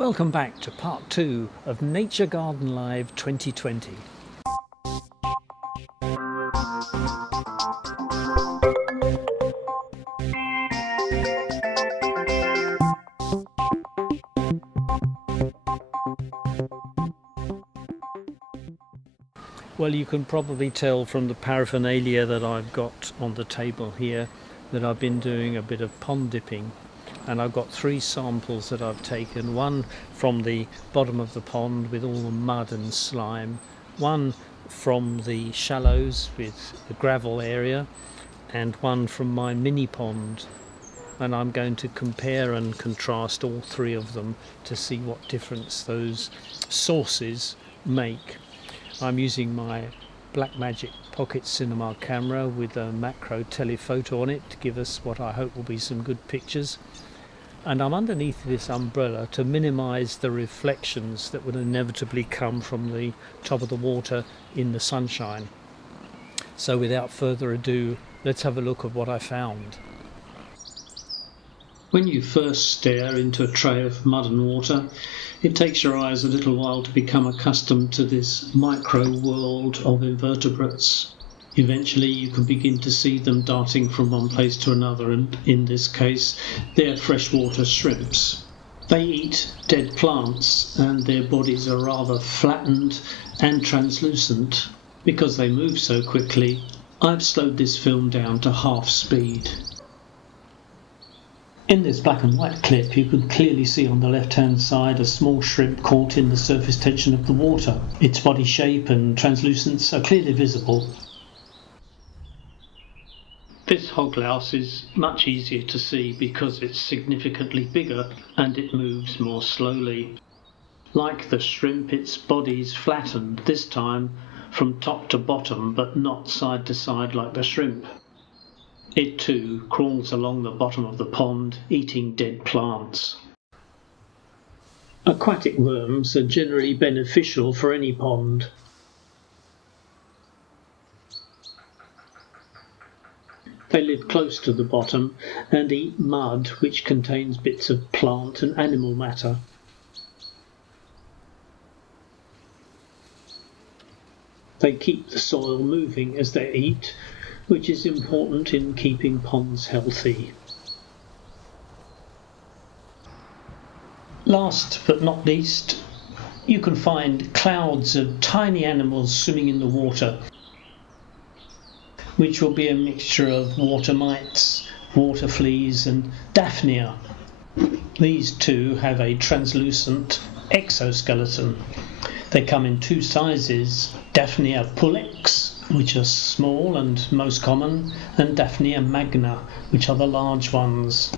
Welcome back to part 2 of Nature Garden Live 2020. Well, you can probably tell from the paraphernalia that I've got on the table here that I've been doing a bit of pond dipping. And I've got 3 samples that I've taken, one from the bottom of the pond with all the mud and slime, one from the shallows with the gravel area, and one from my mini pond. And I'm going to compare and contrast all 3 of them to see what difference those sources make. I'm using my Blackmagic Pocket Cinema camera with a macro telephoto on it to give us what I hope will be some good pictures. And I'm underneath this umbrella to minimise the reflections that would inevitably come from the top of the water in the sunshine. So without further ado, let's have a look at what I found. When you first stare into a tray of mud and water, it takes your eyes a little while to become accustomed to this micro world of invertebrates. Eventually you can begin to see them darting from one place to another, and in this case they're freshwater shrimps. They eat dead plants and their bodies are rather flattened and translucent. Because they move so quickly, I've slowed this film down to half speed. In this black and white clip you can clearly see on the left hand side a small shrimp caught in the surface tension of the water. Its body shape and translucence are clearly visible. This hog louse is much easier to see because it's significantly bigger and it moves more slowly. Like the shrimp, its body's flattened, this time from top to bottom but not side to side like the shrimp. It too crawls along the bottom of the pond, eating dead plants. Aquatic worms are generally beneficial for any pond. They live close to the bottom and eat mud, which contains bits of plant and animal matter. They keep the soil moving as they eat, which is important in keeping ponds healthy. Last but not least, you can find clouds of tiny animals swimming in the water, which will be a mixture of water mites, water fleas and Daphnia. These two have a translucent exoskeleton. They come in 2 sizes, Daphnia pulex, which are small and most common, and Daphnia magna, which are the large ones.